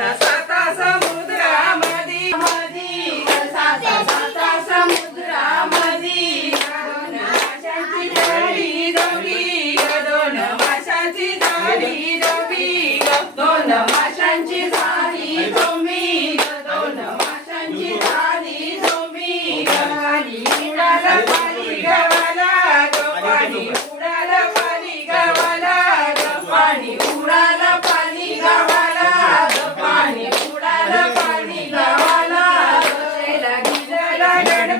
साता